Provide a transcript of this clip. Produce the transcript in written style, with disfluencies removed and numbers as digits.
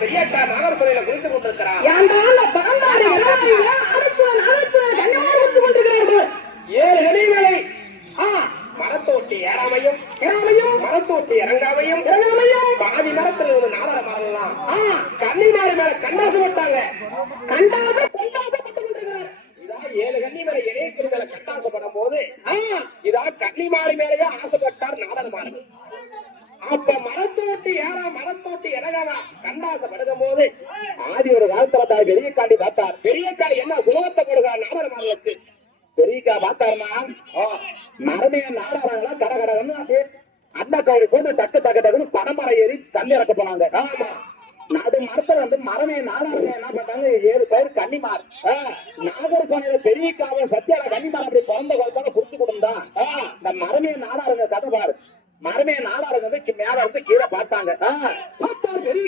பெரியக்கா நாகர்கோயில குளித்து கொண்டிருக்கிறார். 7 கடிகளை மரத்தோட்டி ஏறாமையும் மரத்தோட்டி இறங்காமையும் பாதி மரத்தில் ஒரு நாடக மரம்லாம் கன்னிமாரி மேல கண்டாசு போட்டாங்க. இதான் 7 கன்னி மேல இணையத்தின் மேல கண்டாசப்படும் போது இதான் கன்னிமாரி மேலேயே ஆசைப்பட்டார் நாடகமார்கள். அப்ப மரத்தோட்டி மரத்தோட்டி இறங்காம கண்டாசப்படுகும் போது ஆதி ஒரு காலத்துல பெரியக்காண்டி பார்த்தார். பெரியக்காண்டி என்ன குணத்தை கொடுக்கிறார் நாடகமார்களுக்கு. பெரியக்கா பார்த்தாருமா மரமே நாடாரங்களா கடகடன்னு அண்ணா கவுரி போட்டு டக்குன்னு பனமரம் ஏறி தண்ணி இறக்க போனாங்க. ஆமா நடு மரத்துல வந்து மரமே நாடாருங்க என்ன பண்ணாங்க 7 பேர் கன்னிமார். நாகர்கோயில பெரியக்காவை சத்தியால கன்னிமார் அப்படி பிறந்த குழந்தை புடிச்சு கொடுந்தா இந்த மரமே நாடாருங்க கதை பாரு. மரமே நாடாருங்க வந்து மேல வந்து கீழே பார்த்தாங்க. பெரிய